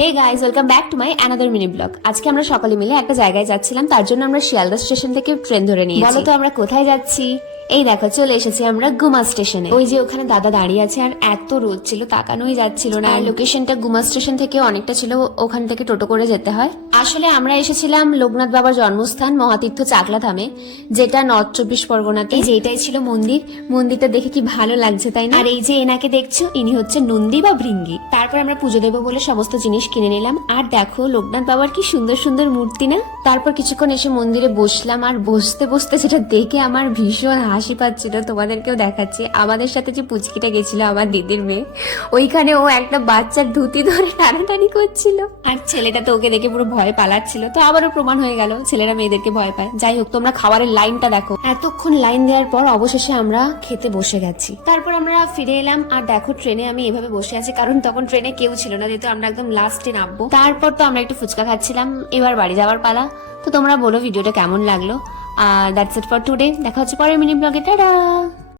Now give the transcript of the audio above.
Hey guys, welcome back to my another mini blog. আজকে আমরা সকলে মিলে একটা জায়গায় যাচ্ছিলাম, তার জন্য আমরা শিয়ালদা স্টেশন থেকে ট্রেন ধরে নিয়েছি। বলো তো আমরা কোথায় যাচ্ছি? এই দেখো, চলে এসেছি আমরা গুমা স্টেশনে। ওই যে ওখানে দাদা দাঁড়িয়ে আছে, আর এত রোদ ছিল তাকানোই যাচ্ছিল না। আর লোকেশনটা গুমা স্টেশন থেকে অনেকটা ছিল, ওখান থেকে টোটো করে যেতে হয়। আসলে আমরা এসেছিলাম লোকনাথ বাবার জন্মস্থান মহাতীর্থ চাকলা ধামে, যেটা নর্থ 24 পরগনাতে। এই যে এটাই ছিল মন্দির। মন্দিরটা দেখে কি ভালো লাগছে, তাই না? আর এই যে এনাকে দেখছো, ইনি হচ্ছে নন্দী বা ভৃঙ্গি। তারপর আমরা পুজো দেবো বলে সমস্ত জিনিস কিনে নিলাম। আর দেখো লোকনাথ বাবার কি সুন্দর সুন্দর মূর্তি না। তারপর কিছুক্ষণ এসে মন্দিরে বসলাম, আর বসতে বসতে সেটা দেখে আমার ভীষণ হাসি পাচ্ছিল। তোমাদেরকেও দেখাচ্ছি। আমাদের সাথে যে পুচকিটা গেছিল, আমার দিদির মেয়ে, ওইখানে ও একটা বাচ্চার ধুতি ধরে টানাটানি করছিল, আর ছেলেটা তো ওকে দেখে পুরো ভয় পালাচ্ছিল। তো আবারও প্রমাণ হয়ে গেল ছেলেরা মেয়েদেরকে ভয় পায়। যাই হোক, তোমরা খাবারের লাইনটা দেখো। এতক্ষণ লাইন দেওয়ার পর অবশেষে আমরা খেতে বসে গেছি। তারপর আমরা ফিরে এলাম, আর দেখো ট্রেনে আমি এভাবে বসে আছি, কারণ তখন ট্রেনে কেউ ছিল না, যেহেতু আমরা একদম লাস্টে নামবো। তারপর তো আমরা একটু ফুচকা খাচ্ছিলাম। এবার বাড়ি যাওয়ার পালা। তো তোমরা বলো ভিডিওটা কেমন লাগলো। That's it for today. দেখা হচ্ছে পরের মিনি ব্লগে। টাটা।